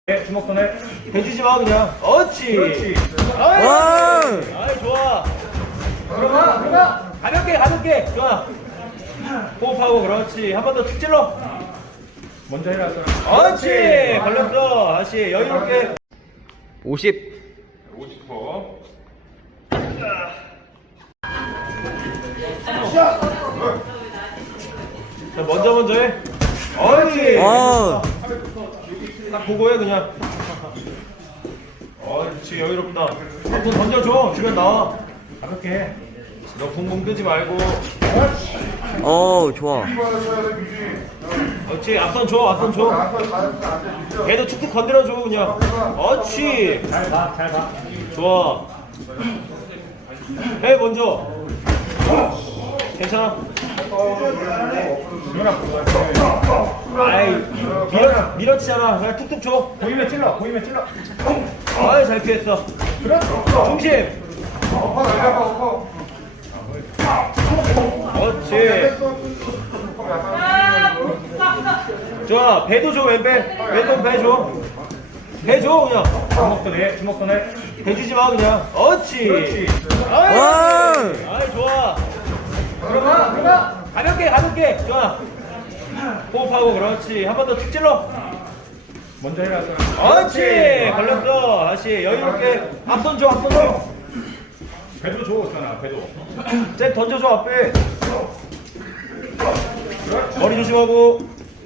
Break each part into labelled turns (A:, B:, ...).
A: 네, 주먹 손에
B: 대주지 마 그냥. 어찌.
A: 그렇지.
B: 아이 좋아. 들어가. 가볍게 좋아. 호흡하고 그렇지. 한 번 더 툭 찔러.
A: 먼저 해라.
B: 그렇지. 걸렸어. 다시 여유롭게. 50.
A: 50%.
B: 자, 먼저 해. 어이. 딱 보고 해 그냥. 그렇지 여유롭다. 돈 던져줘. 주변 나와.
A: 가볍게 해.
B: 너 붕붕 뜨지 말고.
C: 좋아.
B: 그렇지 앞선 줘. 걔도 툭툭 건드려줘 그냥. 그렇지.
A: 잘 봐.
B: 좋아. 해 먼저. 괜찮아. 아이 밀어치잖아. 그냥 툭툭 줘.
A: 보이면 찔러.
B: 아이 잘 피했어. 중심. 그렇지. 좋아. 배도 줘 왼손 배 줘. 배 줘 그냥.
A: 주먹 손에.
B: 대주지 마 그냥. 그렇지. 아이 좋아. 들어가. 가볍게. 좋아. 호흡하고 그렇지. 한 번 더 툭 찔러.
A: 먼저 해라.
B: 그렇지. 걸렸어. 다시 여유롭게. 앞선 줘.
A: 배도 줘, 전아. 배도.
B: 잽 던져줘 앞에. 머리 조심하고.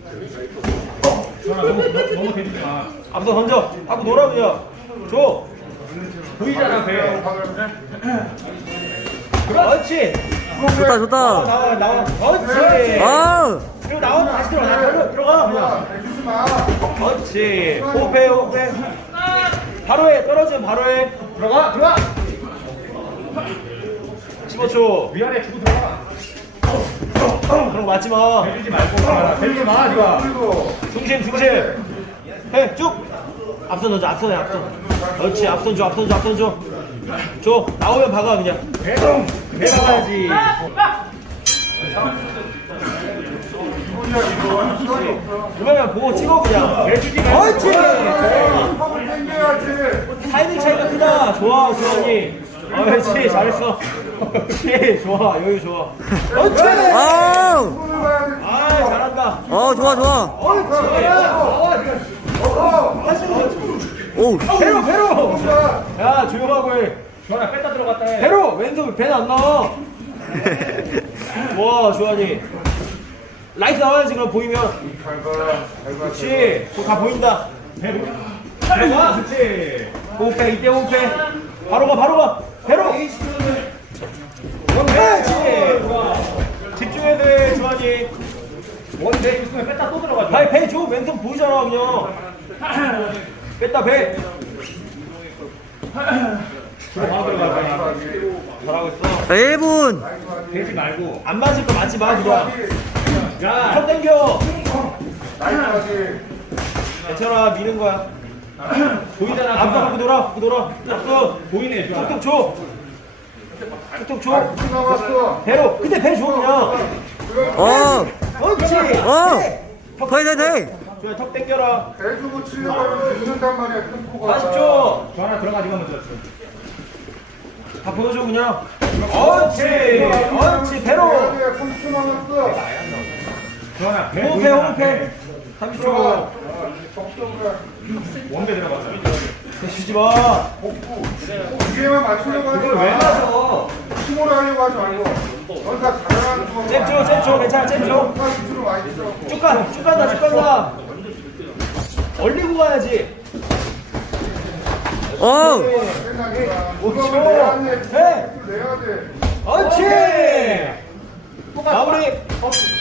A: 전아 너무 대주지 마.
B: 앞서 던져. 하고 놀아 그냥. 줘.
A: 보이잖아, 배.
B: 그렇지.
C: 좋다.
B: 나와. 그렇지. 그리고 나오면 다시 들어가 그냥. 그렇지. 호흡해. 바로 해. 떨어지면 바로 해.
A: 들어가.
B: 15초.
A: 위아래 주고 들어가.
B: 그런 거 맞지 마.
A: 대주지 말고. 대주지 마, 니가.
B: 중심. 해. 쭉. 앞선 던져. 그렇지. 앞선 줘. 줘. 나오면 박아 그냥.
A: 배 나가야지.
B: 그러면 보고 찍어 그냥.
A: 대주지 말고.
B: 그렇지. 타이밍 차이가 크다. 좋아, 주원이. 그렇지, 잘했어. 그렇지, 좋아, 여유 좋아. 그렇지. 잘한다. 그렇지. 배로. 야, 조용하고 해.
A: 전아 뺐다 들어갔다 해.
B: 배로. 왼손 배는 안 나와. 와, 주원이. 라이트 나와야지 그럼 보이면. 그렇지. 그거 다 보인다.
A: 배로.
B: 들어가.
A: 그렇지.
B: 호흡해. 이때 호흡해. 바로 가. 배로. 그렇지. 집중해야 돼, 주환이.
A: 원배 있으면 뺐다 또 들어가지.
B: 아니, 배 줘. 왼손 보이잖아, 그냥. 뺐다, 배.
A: 들어가.
B: 잘하고 있어.
C: 1분.
A: 대지 말고.
B: 안 맞을 거 맞지 마, 그냥.
A: 야.
B: 손 당겨. 괜찮아, 미는 거야.
A: 보이잖아.
B: 앞서 갖고 놀아. 앞서.
A: 보이네, 좋아.
B: 툭툭 줘. 배로. 근데 배 줘, 그냥. 그렇지.
C: 돼.
B: 좋아, 턱 당겨라.
D: 대주고 치려고 하면 늦는단 말이야, 템포가.
B: 40초.
A: 전아 들어가, 니가 먼저 했어.
B: 다 보여줘, 그냥. 그렇지. 배로.
D: 30초 남았어.
A: 전아 배
B: 호흡해.
A: 보이잖아.
B: 30초.
A: 원배 들어갔어.
B: 주지 마.
D: 이게만 맞추려고 하지
A: 그걸 왜
D: 마.
A: 맞아?
D: 힘으로 하려고 하지 말고. 넌 다 잘하는 거.
B: 잽 줘. 괜찮아, 잽 줘.
D: 밑으로 많이 줘.
B: 쭉 간다. 얼리고 가야지.
D: 생각해봐.
B: 오케이.
D: 그거는 내야 돼.
B: 해.
D: 내야 돼.
B: 그렇지. 마무리.